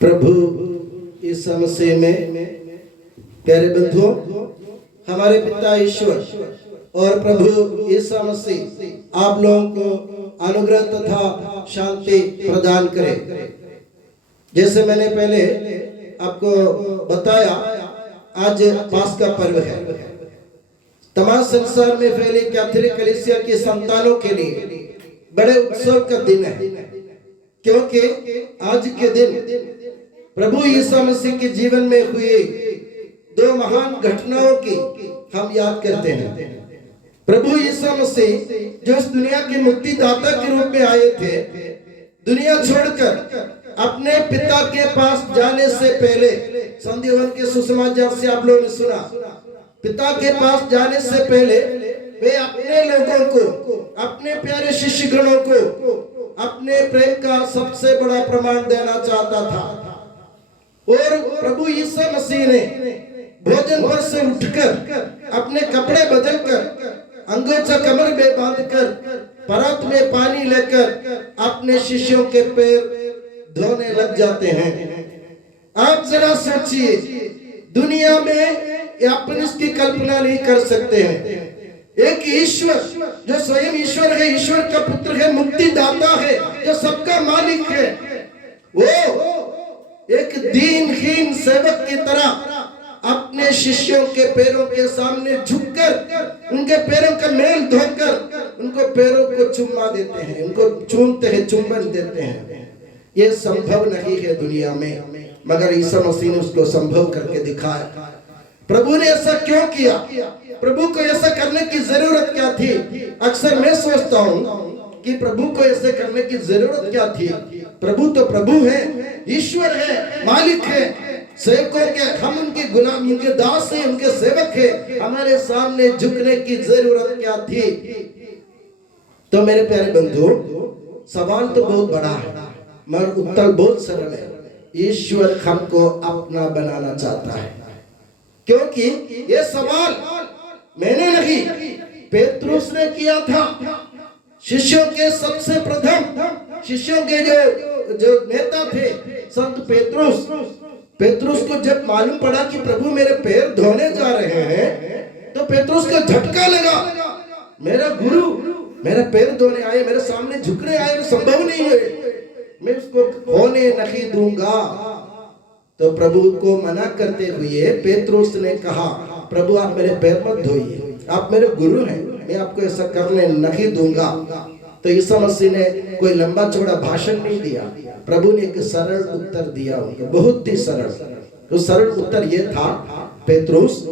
प्रभु ईसा मसीह में प्यारे बंधुओं, हमारे पिता ईश्वर और प्रभु ईसा मसीह आप लोगों को अनुग्रह तथा शांति प्रदान करे। जैसे मैंने पहले आपको बताया, आज पास्का पर्व है। तमाम संसार में फैली कैथोलिक कलीसिया की संतानों के लिए बड़े उत्सव का दिन है, क्योंकि आज के दिन प्रभु यीशु मसीह के जीवन में हुए दो महान घटनाओं की हम याद करते हैं। प्रभु यीशु मसीह जो इस दुनिया के मुक्तिदाता के रूप में आए थे, दुनिया छोड़कर अपने पिता के पास जाने से पहले, संध्योवन के सुसमाचार से आप लोगों ने सुना, पिता के पास जाने से पहले वे अपने लोगों को, अपने प्यारे शिष्यगणों को अपने प्रेम का सबसे बड़ा प्रमाण देना चाहता था। और प्रभु यीशु मसीह ने भोजन पर से उठकर अपने कपड़े बदलकर अंगोछा कमर में बांधकर परत में पानी लेकर अपने शिष्यों के पैर धोने लग जाते हैं। आप जरा सोचिए, दुनिया में अपन इसकी कल्पना नहीं कर सकते हैं। एक ईश्वर जो स्वयं ईश्वर है, ईश्वर का पुत्र है, मुक्तिदाता है, जो सबका मालिक है, वो एक दीनहीन सेवक की तरह अपने शिष्यों के पैरों के सामने झुककर उनके पैरों का मेल धोकर उनको पैरों को चुम्मा देते हैं, उनको चूमते हैं, चुंबन देते हैं। ये संभव नहीं है दुनिया में, मगर ईसा मसीह ने उसको संभव करके दिखाया। प्रभु ने ऐसा क्यों किया? प्रभु को ऐसा करने की जरूरत क्या थी? अक्सर मैं सोचता हूँ कि प्रभु को ऐसे करने की जरूरत क्या थी? प्रभु तो प्रभु है, ईश्वर है, मालिक है, सेवकों के हम उनके गुलाम, उनके दास हैं, उनके सेवक हैं, हमारे सामने झुकने की जरूरत क्या थी? तो मेरे प्यारे बंधु, सवाल तो बहुत बड़ा है मगर उत्तर बहुत सरल है। ईश्वर हमको अपना बनाना चाहता है, क्योंकि ये सवाल मैंने नहीं, पेत्रुस ने किया था। शिष्यों के सबसे प्रथम, शिष्यों के जो नेता थे संत पेत्रुस को जब मालूम पड़ा कि प्रभु मेरे पैर धोने जा रहे हैं, तो पेत्रुस को झटका लगा, मेरा गुरु मेरा पैर धोने आए, मेरे सामने झुकने आए, संभव नहीं है, मैं उसको होने नहीं दूंगा। तो प्रभु को मना करते हुए पेत्रुस ने कहा, प्रभु आप मेरे पैर मत धोइए, आप मेरे गुरु हैं, मैं आपको ऐसा करने नहीं दूंगा। तो ईसा मसीह ने कोई लंबा चौड़ा भाषण नहीं दिया, प्रभु ने एक सरल उत्तर दिया उनको, बहुत ही सरल। तो सरल उत्तर ये था, पेत्रुस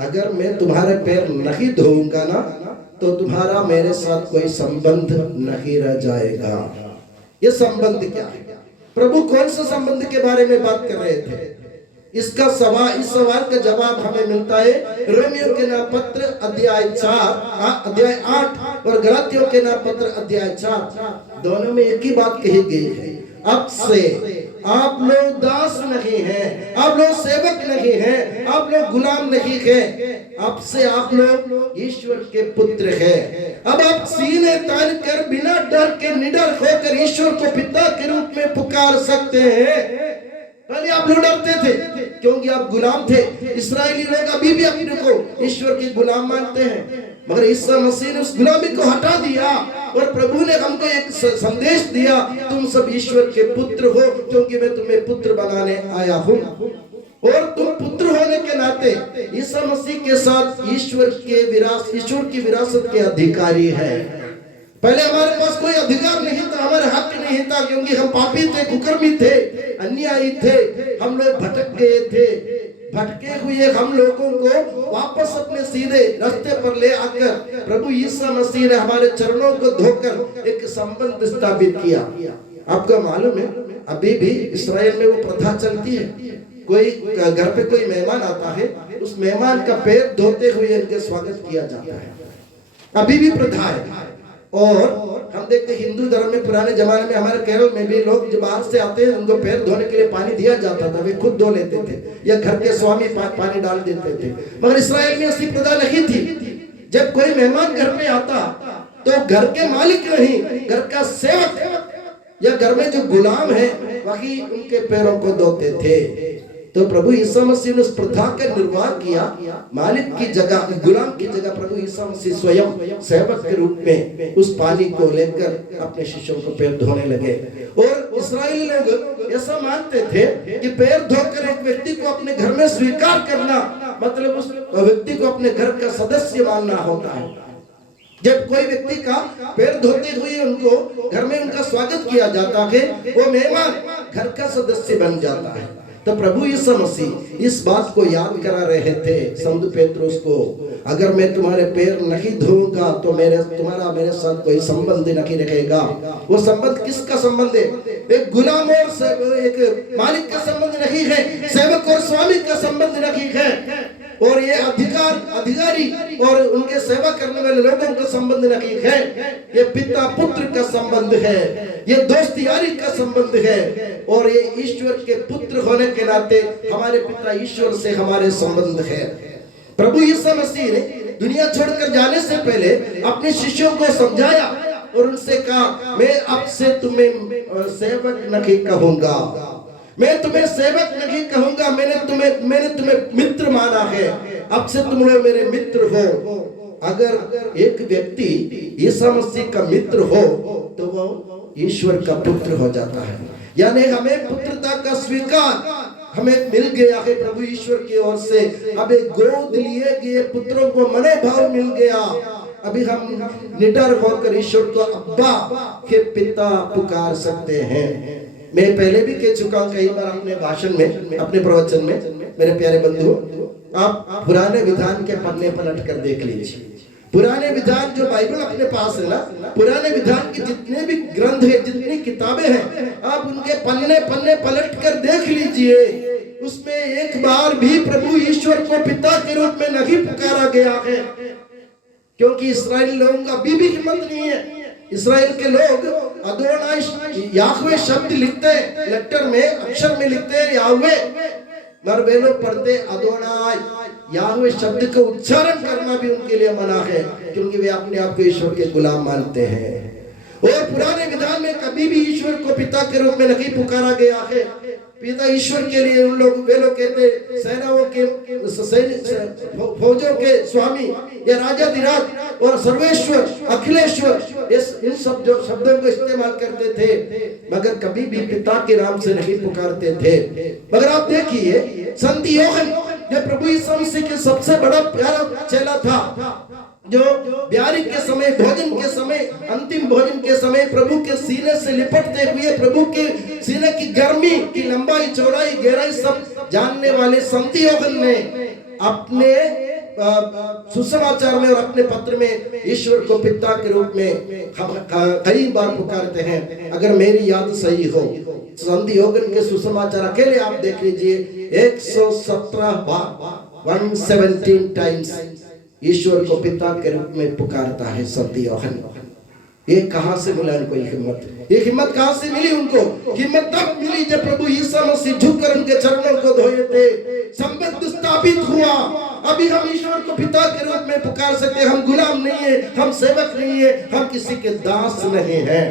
अगर मैं तुम्हारे पैर नहीं धोऊंगा ना, तो तुम्हारा मेरे साथ कोई संबंध नहीं रह जाएगा। ये संबंध क्या है? प्रभु कौन सा संबंध के बारे में बात कर रहे थे? इस सवाल का जवाब हमें मिलता है रोमियो के नाम पत्र अध्याय 8 और गलातियों के नाम पत्र अध्याय 4, दोनों में एक ही बात कही गई है, अब से आप लोग दास नहीं हैं, आप लोग सेवक नहीं हैं, आप लोग गुलाम नहीं हैं, अब से आप लोग ईश्वर के पुत्र हैं। अब आप सीने तान कर बिना डर के निडर होकर ईश्वर को पिता के रूप में पुकार सकते हैं। पहले आप लोग डरते थे क्योंकि आप गुलाम थे। इस्राएली लोग अभी भी अपने को ईश्वर के गुलाम मानते हैं, मगर ईसा मसीह ने उस गुलामी को हटा दिया और प्रभु ने हमको एक संदेश दिया, तुम सब ईश्वर के पुत्र हो, क्योंकि मैं तुम्हें पुत्र बनाने आया हूँ। और तुम पुत्र होने के नाते ईसा मसीह के साथ ईश्वर की विरासत के अधिकारी है। पहले हमारे पास कोई अधिकार नहीं था, हमारे हक नहीं था, क्योंकि हम पापी थे, कुकर्मी थे, अन्यायी थे, हम लोग भटक गए थे। भटके हुए हम लोगों को वापस अपने सीधे रास्ते पर ले आकर प्रभु यीशु मसीह ने हमारे चरणों को धोकर एक संबंध स्थापित किया। आपको मालूम है, अभी भी इस्राएल में वो प्रथा चलती है, कोई घर पे कोई मेहमान आता है, उस मेहमान का पैर धोते हुए उनके स्वागत किया जाता है, अभी भी प्रथा है। और हम देखते हैं हिंदू धर्म में पुराने जमाने में, हमारे केरल में भी लोग जो बाहर से आते हैं उनको पैर धोने के लिए पानी दिया जाता था, वे खुद धो लेते थे या घर के स्वामी पानी डाल देते थे। मगर इस्राएल में ऐसी प्रथा नहीं थी। जब कोई मेहमान घर पे आता तो घर के मालिक नहीं, घर का सेवक या घर में जो गुलाम है वही उनके पैरों को धोते थे। तो प्रभु यीशु मसीह ने उस प्रथा का निर्वाह किया। मालिक की जगह, गुलाम की जगह प्रभु यीशु मसीह स्वयं सेवक के रूप में उस पानी को लेकर अपने शिष्यों को पैर धोने लगे। और इस्राएली लोग ऐसा मानते थे कि पैर धोकर एक व्यक्ति को अपने घर में स्वीकार करना मतलब उस व्यक्ति को अपने घर का सदस्य मानना होता है। जब कोई व्यक्ति का पैर धोते हुए उनको घर में उनका स्वागत किया जाता है, वो मेहमान घर का सदस्य बन जाता है। तो प्रभु यीशु मसीह इस बात को याद करा रहे थे संत पेत्रुस को, अगर मैं तुम्हारे पैर नहीं धोऊंगा तो तुम्हारा मेरे साथ कोई संबंध नहीं रहेगा। वो संबंध किसका संबंध है? एक गुलाम और एक मालिक का संबंध नहीं है, सेवक और स्वामी का संबंध नहीं है, और ये अधिकारी और उनके सेवा करने वाले लोगों का संबंध नहीं है। ये पिता पुत्र का संबंध है, ये दोस्त यारी का संबंध है, और ये ईश्वर के पुत्र होने के नाते हमारे पिता ईश्वर से हमारे संबंध है। प्रभु यीशु मसीह ने दुनिया छोड़कर जाने से पहले अपने शिष्यों को समझाया और उनसे कहा, मैं अब से तुम्हें सेवक नहीं कहूंगा, मैं तुम्हें सेवक नहीं कहूंगा, मैंने तुम्हें मित्र माना है, अब से तुम लोग मेरे मित्र हो। अगर एक व्यक्ति यीशु मसीह का मित्र हो तो वो ईश्वर का पुत्र हो जाता है। यानी हमें पुत्रता का स्वीकार हमें मिल गया है प्रभु ईश्वर की ओर से। अब एक गोद लिए गए पुत्रों को मनोभाव मिल गया। अभी हम निडर होकर ईश्वर को अब्बा के पिता पुकार सकते हैं। मैं पहले भी कह चुका हूं कई बार अपने भाषण में, अपने प्रवचन में, मेरे प्यारे बंधुओं, आप पुराने विधान के पन्ने पलट कर देख लीजिए। पुराने विधान जो बाइबल अपने पास है ना, पुराने विधान के जितने भी ग्रंथ है, जितनी किताबें हैं, आप उनके पन्ने पन्ने पलट कर देख लीजिए। उसमें एक बार भी प्रभु ईश्वर को पिता के रूप में नहीं पुकारा गया है, क्योंकि इस्राएली लोगों का अभी भी हिम्मत नहीं है। इस्राएल के लोग अदोनाई याहवे शब्द लिखते हैं, लेटर में अक्षर में लिखते हैं याहवे, मगर वे लोग पढ़ते अदोनाई। याहवे शब्द का उच्चारण करना भी उनके लिए मना है, क्योंकि वे अपने आप को ईश्वर के गुलाम मानते हैं। और पुराने विधान में कभी भी ईश्वर को पिता के रूप में नहीं पुकारा गया है। पिता ईश्वर के लिए वे लोग कहते सेनाओं के फौजों के स्वामी या राजाधिराज और सर्वेश्वर अखिलेश्वर, इन सब जो शब्दों को इस्तेमाल करते थे, मगर कभी भी पिता के नाम से नहीं पुकारते थे। मगर आप देखिए संत यूहन्ना जो प्रभु यीशु मसीह के सबसे बड़ा प्यारा चेला था, जो ब्यारी के समय, भोजन के समय, अंतिम भोजन के समय प्रभु के सीने से लिपटते हुए प्रभु के सीने की गर्मी की लंबाई, चौड़ाई, गहराई सब जानने वाले संत यूहन्ना ने अपने सुसमाचार में और अपने पत्र में ईश्वर को पिता के रूप में कई बार पुकारते हैं। अगर मेरी याद सही हो, संत यूहन्ना के सुसमाचार अकेले आप देख लीजिए, 117 बार 117 टाइम्स ईश्वर को पिता के रूप में पुकारता है संत यूहन्ना। ये कहां से मिला उनको हिम्मत? ये हिम्मत कहां से मिली उनको? हिम्मत तब मिली जब प्रभु यीशु मसीह झुककर उनके चरणों को धोए थे, संबंध स्थापित हुआ। अभी हम ईश्वर को पिता के रूप में पुकार सकते हैं। हम गुलाम नहीं है, हम सेवक नहीं है, हम किसी के दास नहीं है।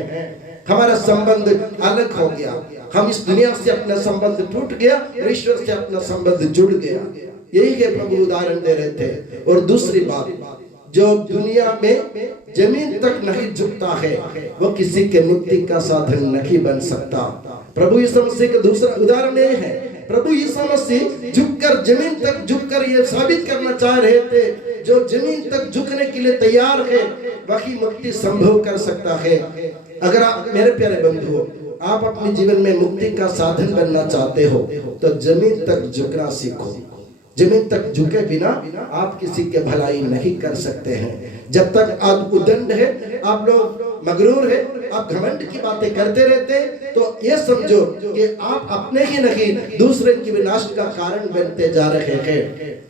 हमारा संबंध अलग हो गया। हम इस दुनिया से अपना संबंध टूट गया और ईश्वर से अपना संबंध जुड़ गया। यही है प्रभु उदाहरण दे रहे थे। और दूसरी बात, जो दुनिया में जमीन तक नहीं झुकता है वो किसी के मुक्ति का साधन नहीं बन सकता। प्रभु यीशु मसीह का दूसरा उदाहरण ये है। प्रभु यीशु मसीह झुककर, जमीन तक झुककर ये साबित करना चाह रहे थे, जो जमीन तक झुकने के लिए तैयार है वही मुक्ति संभव कर सकता है। अगर आप मेरे प्यारे बंधुओं, आप अपने जीवन में मुक्ति का साधन बनना चाहते हो तो जमीन तक झुकना सीखो। जमीन तक झुके बिना आप किसी के भलाई नहीं कर सकते हैं। जब तक आप उदंड है, आप लोग मगरूर है, आप घमंड की बातें करते रहते, तो ये समझो कि आप अपने ही नहीं दूसरे की विनाश का कारण बनते जा रहे हैं।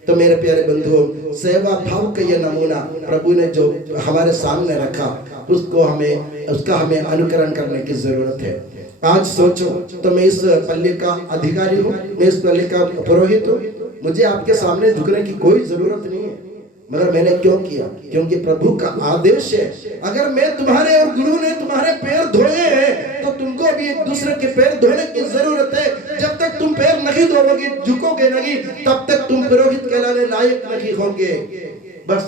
तो मेरे प्यारे बंधुओं, सेवा भाव का ये नमूना प्रभु ने जो हमारे सामने रखा, उसका हमें अनुकरण करने की जरूरत है। आज सोचो, तो मैं इस पल्ले का अधिकारी हूँ, मैं इस पल्ले का पुरोहित हूँ, मुझे आपके सामने झुकने की कोई जरूरत नहीं है। मगर मैंने क्यों किया? क्योंकि प्रभु का आदेश है। अगर मैं तुम्हारे और गुरु ने तुम्हारे पैर धोए हैं तो तुमको भी एक दूसरे के पैर धोने की जरूरत है। जब तक तुम पैर नहीं धोगे, झुकोगे नहीं, तब तक तुम पुरोहित कहलाने लायक नहीं होंगे। बस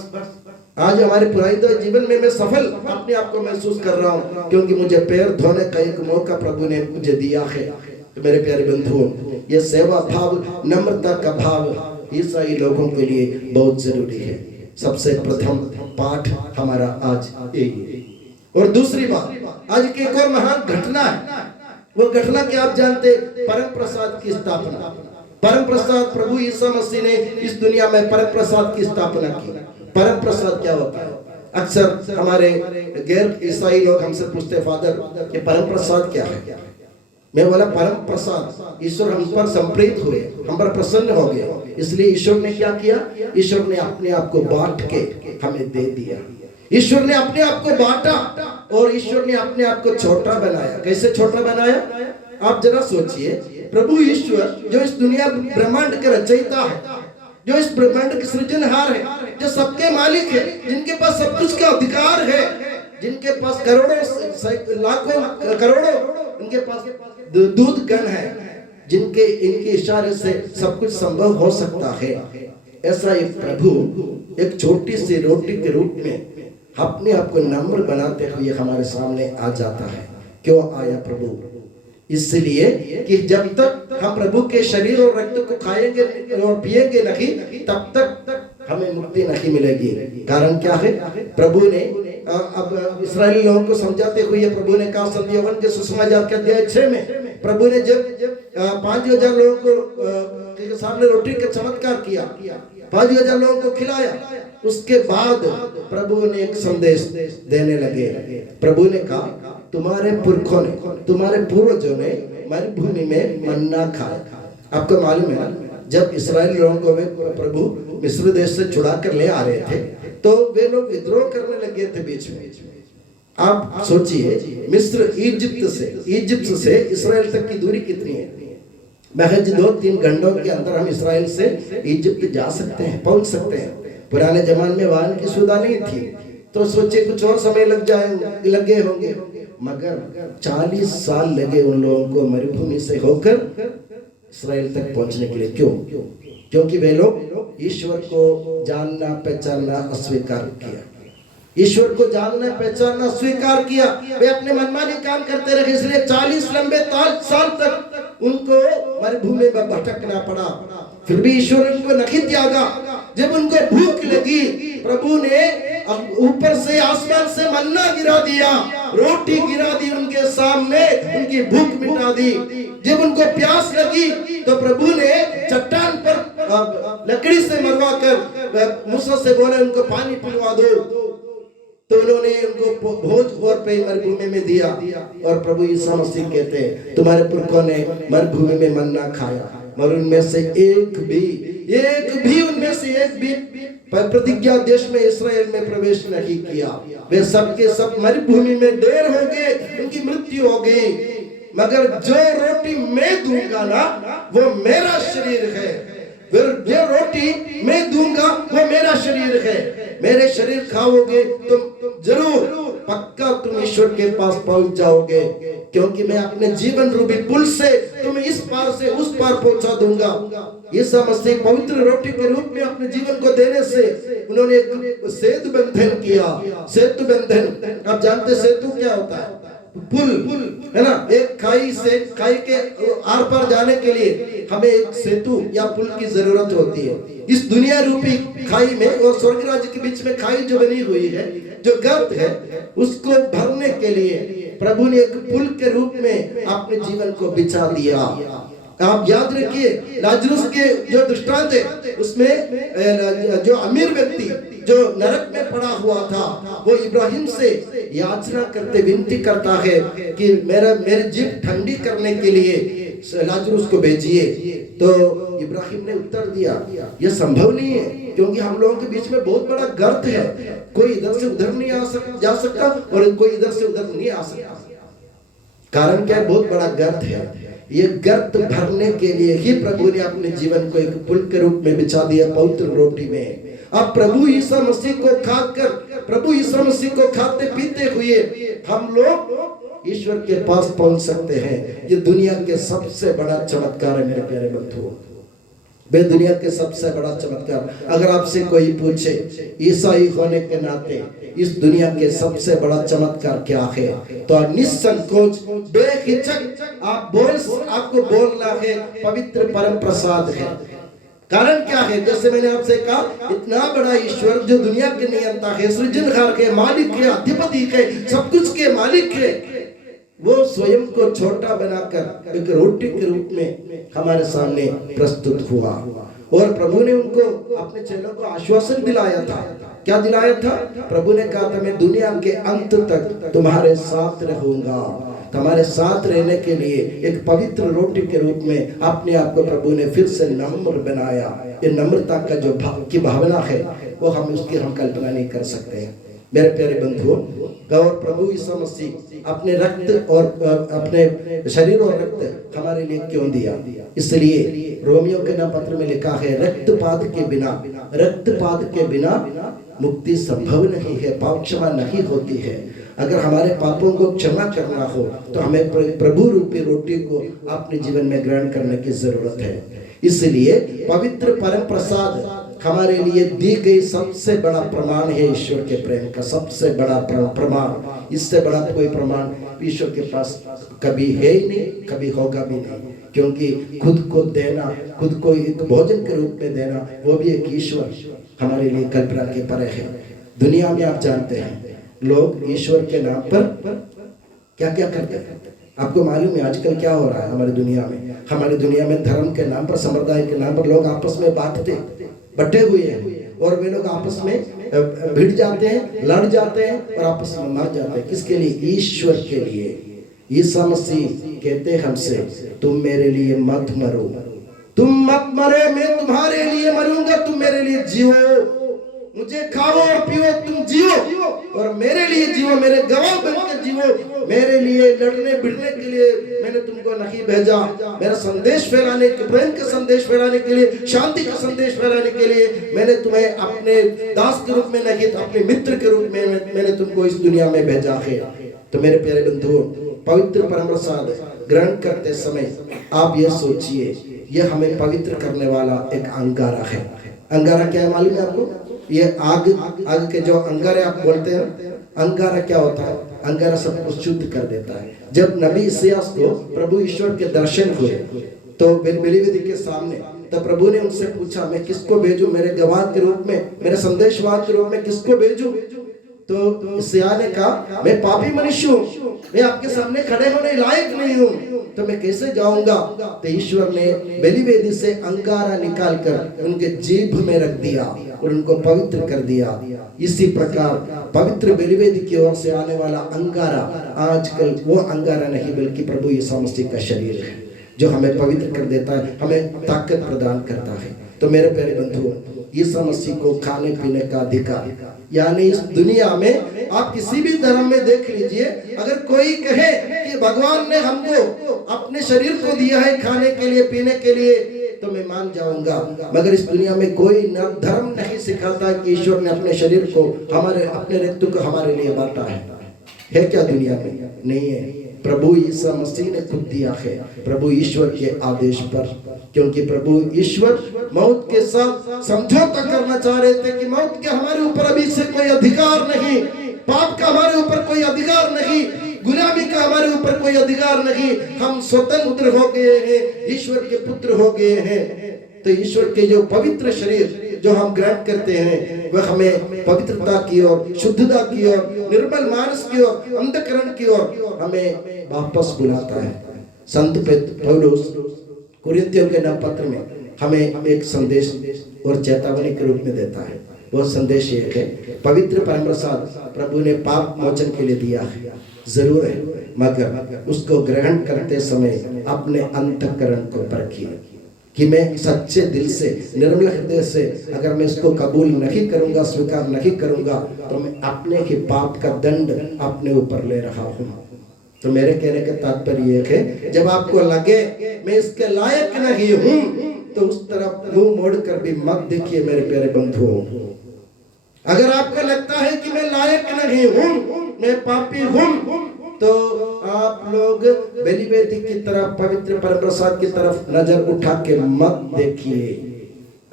आज हमारे पुराने जीवन में मैं सफल अपने आप को महसूस कर रहा हूँ, क्योंकि मुझे पैर धोने का एक मौका प्रभु ने मुझे दिया है। मेरे प्यारे बंधुओं, ये सेवा भाव, नम्रता का भाव ईसाई लोगों के लिए बहुत जरूरी है। सबसे प्रथम पाठ हमारा आज यही। और दूसरी बात, आज की एक और महान घटना है। वो घटना क्या आप जानते? परम प्रसाद की स्थापना। परम प्रसाद, प्रभु ईसा मसीह ने इस दुनिया में परम प्रसाद की स्थापना की। परम प्रसाद क्या होता है? अक्सर हमारे गैर ईसाई लोग हमसे पूछते, फादर ये परम प्रसाद क्या है? मैं बोला, परम प्रसाद, ईश्वर हम पर संप्रीत हुए, हम पर प्रसन्न हो गए, इसलिए ईश्वर ने क्या किया? ईश्वर ने अपने आप को बांट के हमें दे दिया। ईश्वर ने अपने आप को बांटा और ईश्वर ने अपने आप को छोटा बनाया। कैसे छोटा बनाया? आप जरा सोचिए, प्रभु ईश्वर जो इस दुनिया ब्रह्मांड के रचयिता है, जो इस ब्रह्मांड के सृजनहार है, जो सबके मालिक है, जिनके पास सब कुछ का अधिकार है, जिनके पास करोड़ों लाखों करोड़ों उनके पास दूत गण है, जिनके इनके इशारे से सब कुछ संभव हो सकता है। ऐसा एक प्रभु एक छोटी सी रोटी के रूप में अपने आप को नम्र बनाते हुए हमारे सामने आ जाता है। क्यों आया प्रभु? इसलिए कि जब तक हम प्रभु के शरीर और रक्त को खाएंगे और पिएंगे नहीं, तब तक हमें मुक्ति नहीं मिलेगी। कारण क्या है? प्रभु ने अब इस्राएली लोगों को समझाते हुए प्रभु ने कहा, संत यूहन्ना के सुसमाचार के अध्याय 6 में प्रभु ने जब 5000 लोगों को सामने रोटी का चमत्कार किया, 5000 लोगों को खिलाया, उसके बाद प्रभु ने एक संदेश देने लगे। प्रभु ने कहा, तुम्हारे पुरखों ने, तुम्हारे पूर्वजों ने मरुभूमि में मन्ना खाया। आपको मालूम है, जब इस्राएली लोगों को प्रभु मिस्र देश से छुड़ा कर ले आ रहे थे, तो वे लोग विद्रोह करने लगे थे बीच में। आप सोचिए, मिस्र इजिप्ट से इस्राएल तक की दूरी कितनी है? महज 2-3 घंटों के अंदर हम इस्राएल से इजिप्ट जा सकते हैं, पहुंच सकते हैं। पुराने जमाने में वाहन की सुविधा नहीं थी, तो सोचिए कुछ और समय लगे होंगे, मगर 40 साल लगे उन लोगों को मरुभूमि से होकर इस्राएल तक पहुंचने के लिए। क्यों? क्योंकि वे लोग ईश्वर को जानना पहचानना अस्वीकार किया। ईश्वर को जानना पहचानना स्वीकार किया। वे अपने मनमानी काम करते रहे, इसलिए 40 लंबे साल तक उनको मरुभूमि में भटकना पड़ा। फिर भी ईश्वर उनको नहीं त्यागा। जब उनको भूख लगी, प्रभु ने ऊपर से आसमान से मन्ना गिरा दिया, रोटी गिरा दी उनके सामने, उनकी भूख मिटा दी। जब उनको प्यास लगी तो प्रभु ने चट्टान पर लकड़ी से मरवा कर मूसा से बोले, उनको पानी पिलवा दो। तो उन्होंने उनको भोज और पे मरुभूमि में दिया। और प्रभु ईसा मसीह कहते हैं, तुम्हारे पुरखों ने मरुभूमि में मन्ना खाया, और उनमें से एक भी उनमें से एक भी प्रतिज्ञा देश में इस्राएल में प्रवेश नहीं किया। वे सबके सब मरुभूमि में ढेर हो गए, उनकी मृत्यु हो गई। मगर जो रोटी मैं दूंगा ना, वो मेरा शरीर है। फिर जो रोटी मैं दूंगा वो मेरा शरीर है। मेरे शरीर खाओगे तुम जरूर पक्का तुम ईश्वर के पास पहुंच जाओगे, क्योंकि मैं अपने जीवन रूपी पुल से तुम्हें इस पार से उस पार पहुंचा दूंगा। ईसा मसीह पवित्र रोटी के रूप में अपने जीवन को देने से उन्होंने एक सेतु बंधन किया। सेतु बंधन, आप जानते सेतु क्या होता है? पुल है ना। एक खाई से खाई के आर पार जाने के लिए हमें एक सेतु या पुल की जरूरत होती है। इस दुनिया रूपी खाई में और स्वर्ग राज्य के बीच में खाई जो बनी हुई है, जो गर्त है, उसको भरने के लिए प्रभु ने एक पुल के रूप में अपने जीवन को बिछा दिया। आप याद रखिए, लाजरुस के जो दृष्टांत है उसमें जो अमीर व्यक्ति जो नरक में पड़ा हुआ था, वो इब्राहिम से याचना करते विनती करता है कि मेरी जीभ ठंडी करने के लिए लाजरुस को भेजिए। तो इब्राहिम ने उत्तर दिया, यह संभव नहीं है, क्योंकि हम लोगों के बीच में बहुत बड़ा गर्त है, कोई इधर से उधर नहीं जा सकता और कोई इधर से उधर नहीं आ सकता। कारण क्या है? बहुत बड़ा गर्त है। ये गर्त भरने के लिए ही प्रभु ने अपने जीवन को एक पुल के रूप में बिछा दिया पवित्र रोटी में। अब प्रभु यीशु मसीह को खाकर, प्रभु यीशु मसीह को खाते पीते हुए हम लोग ईश्वर के पास पहुंच सकते हैं। ये दुनिया के सबसे बड़ा चमत्कार है मेरे प्यारे बंधुओं, वे दुनिया के सबसे बड़ा चमत्कार। अगर आपसे कोई पूछे ईसाई होने के नाते इस दुनिया के सबसे बड़ा चमत्कार क्या है, तो निसंकोच बेहिचक आपको बोलना है पवित्र परम प्रसाद है। कारण क्या है? जैसे मैंने आपसे कहा, इतना बड़ा ईश्वर जो दुनिया के नियंता है, सृजनहार के मालिक है, अधिपति है, सब कुछ के मालिक है, वो स्वयं को छोटा बनाकर एक रोटी के रूप में हमारे सामने प्रस्तुत हुआ। और प्रभु ने उनको, अपने चेलों को आश्वासन दिलाया था। क्या दिलाया था? प्रभु ने कहा था, मैं दुनिया के अंत तक तुम्हारे साथ रहूंगा। तुम्हारे साथ रहने के लिए एक पवित्र रोटी के रूप में अपने आप को प्रभु ने फिर से नम्र बनाया। ये नम्रता का जो की भावना है, वो हम उसकी हम कल्पना नहीं कर सकते हैं मेरे प्यारे बंधुओं। और प्रभु यीशु मसीह अपने रक्त और अपने शरीर और रक्त हमारे लिए क्यों दिया? इसलिए रोमियो के नाम पत्र में लिखा है, रक्तपात के बिना मुक्ति संभव नहीं है, पाप क्षमा नहीं होती है। अगर हमारे पापों को क्षमा करना हो तो हमें प्रभु रूपी रोटी को अपने जीवन में ग्रहण करने की जरूरत है। इसलिए पवित्र परम प्रसाद हमारे लिए दी गई सबसे बड़ा प्रमाण है ईश्वर के प्रेम का, सबसे बड़ा प्रमाण। इससे बड़ा कोई प्रमाण ईश्वर के पास कभी है ही नहीं, कभी होगा भी नहीं। क्योंकि खुद को देना, खुद को एक भोजन के रूप में देना, वो भी एक ईश्वर हमारे लिए कल्पना के परे है। दुनिया में आप जानते हैं लोग ईश्वर के नाम पर क्या क्या करते हैं। आपको मालूम है आजकल क्या हो रहा है हमारी दुनिया में? हमारी दुनिया में धर्म के नाम पर, संप्रदाय के नाम पर लोग आपस में बटे हुए हैं, और वे लोग आपस में भिड़ जाते हैं, लड़ जाते हैं और आपस में मर जाते हैं। किसके लिए? ईश्वर के लिए। यीशु मसीह कहते हैं हमसे, तुम मेरे लिए मत मरो, तुम मत मरे, मैं तुम्हारे लिए मरूंगा, तुम मेरे लिए जियो, मुझे खाओ और पियो, तुम जियो और मेरे लिए जियो, मेरे गवाह बनकर जियो। मेरे लिए लड़ने भिड़ने के लिए मैंने तुमको नहीं भेजा। मेरा संदेश फैलाने के, प्रेम का संदेश फैलाने के लिए, शांति का संदेश फैलाने के लिए मैंने तुम्हें अपने दास के रूप में नहीं, तो अपने मित्र के रूप में मैंने तुमको इस दुनिया में भेजा है। तो मेरे प्यारे बंधुओं, पवित्र परम प्रसाद ग्रहण करते समय आप ये सोचिए, ये हमें पवित्र करने वाला एक अंगारा है। अंगारा क्या है मालूम है आपको? ये आग के जो अंगारे आप बोलते हैं, अंगारा क्या होता है? अंगारा सब कुछ शुद्ध कर देता है। जब नबी इसायास को प्रभु ईश्वर के दर्शन हुए तो बलिवेदी के सामने, तो प्रभु ने उनसे पूछा, मैं किसको भेजूं? मेरे गवाह के रूप में, मेरे संदेशवाहक के रूप में किसको भेजूं? तो इसाया ने कहा, मैं पापी मनुष्य हूँ, मैं आपके सामने खड़े होने लायक नहीं हूँ, तो मैं कैसे जाऊंगा? तो ईश्वर ने बलिवेदी से अंगारा निकालकर उनके जीभ में रख दिया और उनको पवित्र कर दिया। इसी प्रकार पवित्र बलिवेदी की ओर से आने वाला अंगारा आजकल वो अंगारा नहीं, बल्कि प्रभु यीशु मसीह का शरीर है, जो हमें पवित्र कर देता है, हमें ताकत प्रदान करता है। तो मेरे प्यारे बंधुओं, यीशु मसीह को खाने पीने का अधिकार, यानी इस दुनिया में आप किसी भी धर्म में देख लीजिए, अगर कोई कहे कि भगवान ने हमको अपने शरीर को दिया है खाने के लिए, पीने के लिए, तो मैं मान जाऊंगा। मगर इस दुनिया में कोई धर्म नहीं सिखाता कि ईश्वर ने अपने शरीर को, हमारे अपने रक्त को हमारे लिए बांटा है क्या दुनिया में? नहीं है। प्रभु यीशु मसीह ने खुद दिया है, प्रभु ईश्वर के आदेश पर, क्योंकि प्रभु ईश्वर मौत के साथ समझौता करना चाह रहे थे कि मौत के हमारे ऊपर अभी से कोई अधिकार नहीं, पाप का हमारे ऊपर कोई अधिकार नहीं, गुलामी का हमारे ऊपर कोई अधिकार नहीं, हम स्वतंत्र हो गए हैं, ईश्वर के पुत्र हो गए हैं। तो ईश्वर के जो पवित्र शरीर जो हम ग्रहण करते हैं, वह हमें पवित्रता की ओर, शुद्धता की ओर, निर्मल मानस की ओर, अंतःकरण की ओर हमें वापस बुलाता है। संत पौलुस कुरिन्थियों के नाम पत्र में हमें एक संदेश और चेतावनी के रूप में देता है। वो संदेश एक है, पवित्र परम प्रसाद प्रभु ने पाप मोचन के लिए दिया है, जरूर है, मगर उसको ग्रहण करते समय अपने अंतःकरण को परखिए कि मैं सच्चे दिल से, निर्मल हृदय से अगर मैं इसको कबूल नहीं करूंगा, स्वीकार नहीं करूंगा, तो मैं अपने ही पाप का दंड अपने ऊपर ले रहा हूँ। तो मेरे कहने का तात्पर्य यह है, जब आपको लगे मैं इसके लायक नहीं हूँ, तो उस तरफ मुंह मोड़कर भी मत देखिए मेरे प्यारे बंधुओं। अगर आपको लगता है कि मैं लायक नहीं हूं, मैं पापी हूं, तो आप लोग बलि वेदी की तरफ, पवित्र परमप्रसाद की तरफ नजर उठा के मत देखिए।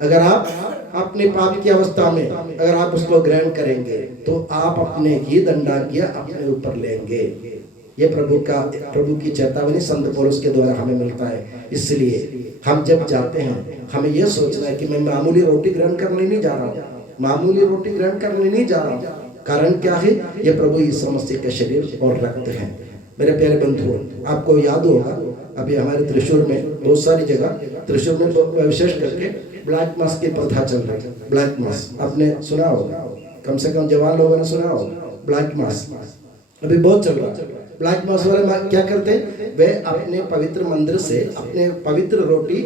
अगर आप अपने पाप की अवस्था में अगर आप उसको ग्रहण करेंगे तो आप अपने ही दंडाज्ञा अपने ऊपर लेंगे। ये प्रभु की चेतावनी संत पौलुस के द्वारा हमें मिलता है। इसलिए हम जब जाते हैं हमें यह सोचना है कि मैं मामूली रोटी ग्रहण करने नहीं जा रहा हूँ, मामूली रोटी ग्रहण करने नहीं जा रहा हूँ। कारण क्या है? ये प्रभु यीशु मसीह का शरीर और रक्त है। मेरे प्यारे बंधुओं, आपको याद होगा अभी हमारे त्रिशूर में बहुत सारी जगह, त्रिशूर में विशेष करके ब्लैक मास की प्रथा चल रही है। ब्लैक मास आपने सुना होगा, कम से कम जवान लोगों ने सुना होगा। ब्लैक मास अभी बहुत चल रहा है। ब्लैक मास वाले क्या करते हैं? वे अपने पवित्र मंदिर से अपने पवित्र रोटी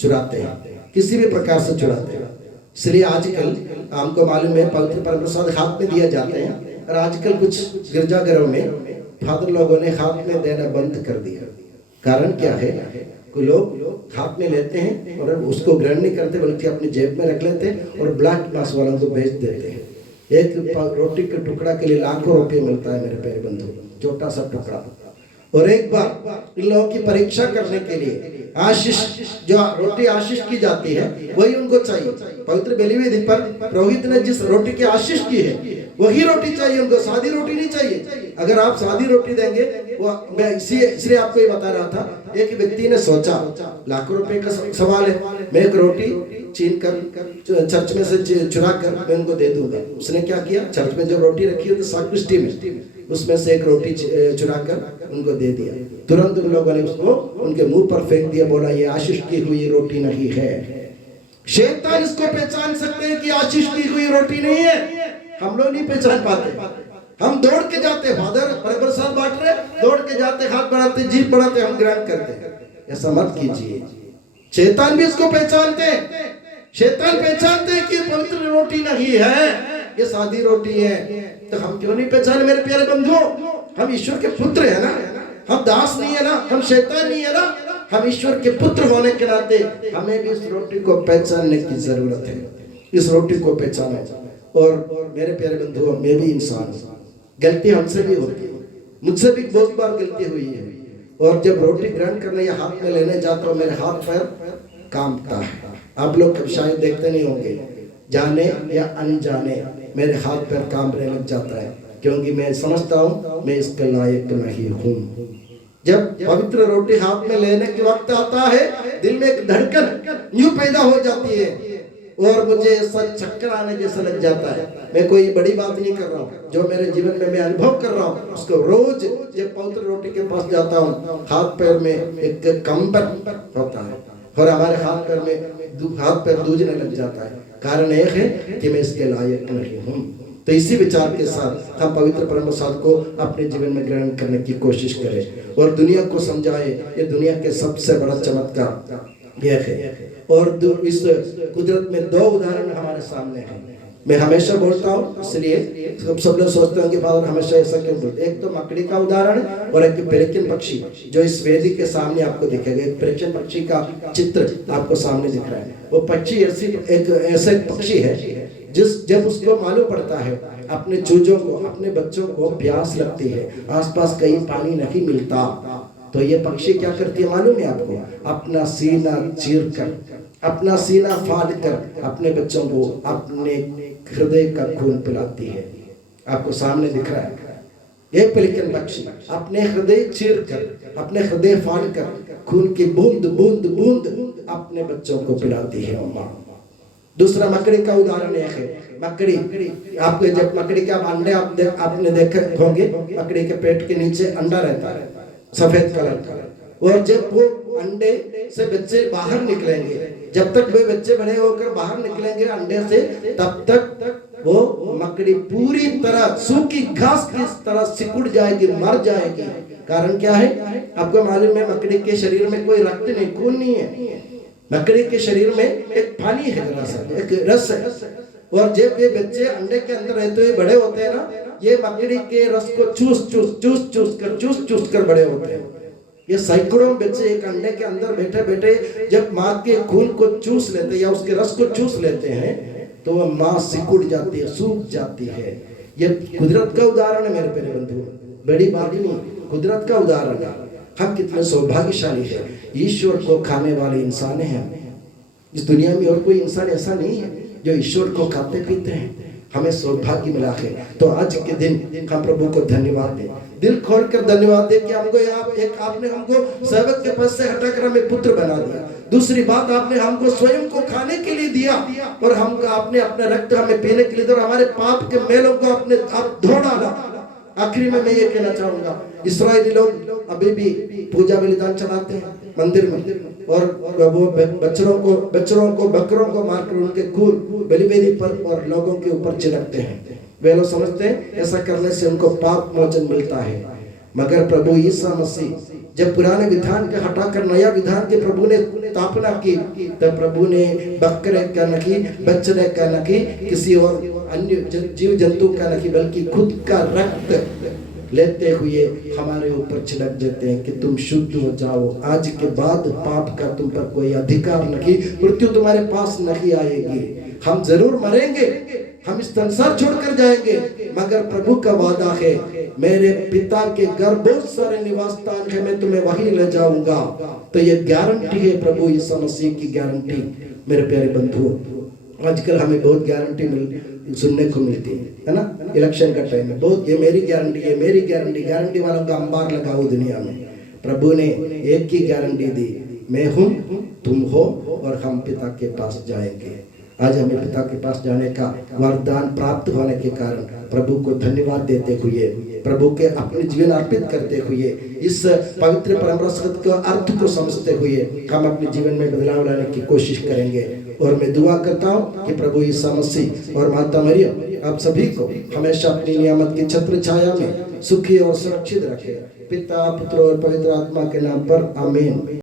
चुराते हैं, किसी भी प्रकार से चुराते हैं। इसलिए आजकल हमको मालूम है पवित्र परमप्रसाद हाथ में दिया जाते हैं, और आजकल कुछ गिरजाघरों में फादर लोगों ने हाथ में देना बंद कर दिया। कारण क्या है? लोग हाथ में लेते हैं और उसको ग्रहण नहीं करते, बल्कि अपनी जेब में रख लेते हैं और ब्लैक मास वालों को बेच देते हैं। एक रोटी के टुकड़ा के लिए लाखों रुपए मिलता है मेरे प्यारे बंधु, छोटा सा टुकड़ा। और एक बार इन लोगों की परीक्षा करने के लिए आशीष, जो रोटी आशीष की जाती है वही उनको चाहिए। पवित्र बलि वेदी पर पुरोहित ने जिस रोटी की आशीष की है वही रोटी चाहिए उनको, सादी रोटी नहीं चाहिए। अगर आप सादी रोटी देंगे, वो मैं इसलिए आपको ये बता रहा था, एक व्यक्ति ने सोचा लाखों रुपए का सवाल है, मैं एक रोटी छीन कर चर्च में से चुरा कर मैं उनको दे दूंगा। उसने क्या किया? चर्च में जो रोटी रखी होती साक्रिस्टी में, उसमें से एक रोटी चुरा कर उनको दे दिया। तुरंत उन लोगों ने उसको उनके मुंह पर फेंक दिया, बोला ये आशीष की हुई रोटी नहीं है। शैतान इसको पहचान सकते हैं कि आशीष की हुई रोटी नहीं है, हम लोग नहीं पहचान पाते। हम दौड़ के जाते, फादर प्रसाद बांट रहे, दौड़ के जाते, हाथ बढ़ाते, जीभ बढ़ाते, हम ग्रहण करते। ऐसा मत कीजिए। शैतान भी इसको पहचानते हैं। शैतान पहचानते हैं कि पवित्र रोटी नहीं है, ये सादी रोटी है। तो हम क्यों नहीं पहचाने मेरे प्यारे बंधुओं? हम ईश्वर के पुत्र है ना, हम दास नहीं है ना, हम शैतान नहीं है ना, हम ईश्वर के पुत्र होने के नाते हमें भी इस रोटी को पहचानने की जरूरत है। इस रोटी को पहचाना। और मेरे प्यारे बंधुओं, मैं भी इंसान हूं, गलती हमसे भी होती है, मुझसे भी बहुत बार गलती हुई है। और जब रोटी ग्रहण करने या हाथ में लेने जाता हूँ, मेरे हाथ पैर कांपता है। आप लोग शायद देखते नहीं होंगे, जाने या अनजाने मेरे हाथ पैर कांपने लग जाता है, क्योंकि मैं समझता हूँ मैं इसके लायक नहीं हूँ। जब पवित्र रोटी हाथ में लेने के वक्त आता है, दिल में एक धड़कन यूं पैदा हो जाती है और मुझे ऐसा चक्कर आने जैसा लग जाता है। मैं कोई बड़ी बात नहीं कर रहा हूँ, जो मेरे जीवन में मैं अनुभव कर रहा हूँ उसको रोज जब पवित्र रोटी के पास जाता हूँ, हाथ पैर में एक कंपन होता है और हमारे हाथ पैर दूजने लग जाता है। कारण एक है कि मैं इसके लायक नहीं हूँ। तो इसी विचार के साथ हम पवित्र परमप्रसाद को अपने जीवन में ग्रहण करने की कोशिश करें और दुनिया को समझाए। ये दुनिया के सबसे बड़ा चमत्कार यह है। और इस कुदरत में दो उदाहरण हमारे सामने हैं। मैं हमेशा बोलता हूँ, इसलिए सब लोग सोचते हैं कि फादर हमेशा ऐसा क्यों बोलते। एक तो मकड़ी का उदाहरण और एक पेलिकन पक्षी जो इस वेदी के सामने आपको दिखेगा। एक पेलिकन पक्षी का चित्र आपको सामने दिख रहा है। वो पक्षी ऐसे पक्षी है जब उसको मालूम पड़ता है अपने चूजों को, अपने बच्चों को प्यास लगती है, आसपास कहीं पानी नहीं मिलता, तो ये पक्षी क्या करती है मालूम है आपको? अपना सीना चीर कर, अपना सीना फाड़ कर अपने बच्चों को अपने हृदय का खून पिलाती है। आपको सामने दिख रहा है ये पेलिकन पक्षी अपने हृदय चीर कर, अपने हृदय फाड़ कर खून की बूंद बूंद बूंद अपने बच्चों को पिलाती है अम्मा। दूसरा मकड़ी का उदाहरण एक है। मकड़ी, आपको जब मकड़ी के अंडे आपने देखे होंगे, मकड़ी के पेट के नीचे अंडा रहता है सफेद कलर का, और जब वो अंडे से बच्चे बाहर निकलेंगे, जब तक वे बच्चे बड़े होकर बाहर निकलेंगे अंडे से, तब तक वो मकड़ी पूरी तरह सूखी घास की तरह सिकुड़ जाएगी, मर जाएगी। कारण क्या है आपको मालूम है? मकड़ी के शरीर में कोई रक्त नहीं, खून नहीं है। मकड़ी के शरीर में एक पानी है, एक रस है, और जब ये बच्चे अंडे के अंदर रहते हुए बड़े होते हैं ना, ये मकड़ी के रस को चूस कर बड़े होते हैं। ये सैकड़ों बच्चे एक अंडे के अंदर बैठे बैठे जब माँ के खून को चूस लेते या उसके रस को चूस लेते हैं तो वह माँ सिकुड़ जाती है, सूख जाती है। ये कुदरत का उदाहरण है मेरे प्यारे बंधु, बड़ी बात नहीं, कुदरत का उदाहरण है। हम कितने सौभाग्यशाली है, ईश्वर को खाने वाले इंसान हैं। इस दुनिया में और कोई इंसान ऐसा नहीं है जो ईश्वर को खाते पीते हैं। हमें सौभाग्य मिला है। तो आज के दिन हम प्रभु को धन्यवाद दें, दिल खोलकर धन्यवाद दें कि हमको आपने हमको सेवक के पद से हटाकर हमें पुत्र बना दिया। दूसरी बात, आपने हमको स्वयं को खाने के लिए दिया और हम आपने अपने रक्त हमें पीने के लिए दिया और हमारे पाप के मेलों को अपने आप धो डाला। आखिरी में मैं ये कहना चाहूंगा, इस्राएली लोग अभी भी पूजा बलिदान चढ़ाते हैं मंदिर में और वो बच्चों को बकरों को मारकर उनके खून बलिवेदी पर और लोगों के ऊपर छिड़कते हैं। वे लोग समझते हैं ऐसा करने से उनको पाप मोचन मिलता है। मगर प्रभु यीशु मसीह जब पुराने विधान के हटाकर नया विधान के प्रभु ने स्थापना की, तब प्रभु ने बकरे का नहीं, बछड़े का नहीं, किसी और अन्य जीव जंतु का नहीं, बल्कि खुद का रक्त लेते हुए हमारे ऊपर छिड़क देते हैं कि तुम शुद्ध हो जाओ। आज के बाद पाप का तुम पर कोई अधिकार नहीं, मृत्यु तुम्हारे पास नहीं आएगी। हम जरूर मरेंगे, हम इस संसार छोड़कर जाएंगे, मगर प्रभु का वादा है, मेरे पिता के घर बहुत सारे निवास स्थान है, मैं तुम्हें वहीं ले जाऊंगा। तो ये गारंटी है प्रभु यीशु मसीह की गारंटी। मेरे प्यारे बंधुओं, आजकल हमें बहुत गारंटी सुनने को मिलती है ना, इलेक्शन का टाइम है, बहुत ये मेरी गारंटी है, मेरी गारंटी वालों का अंबार लगाओ दुनिया में। प्रभु ने एक ही गारंटी दी, मैं हूं, तुम हो और हम पिता के पास जाएंगे। आज हमें पिता के पास जाने का वरदान प्राप्त होने के कारण प्रभु को धन्यवाद देते हुए, प्रभु के अपने जीवन अर्पित करते हुए, इस पवित्र परम शब्द के अर्थ को समझते हुए हम अपने जीवन में बदलाव लाने की कोशिश करेंगे। और मैं दुआ करता हूँ कि प्रभु यीशु मसीह और माता मरियम आप सभी को हमेशा अपनी नियामत की छत्र छाया में सुखी और सुरक्षित रखे। पिता, पुत्र और पवित्र आत्मा के नाम पर आमीन।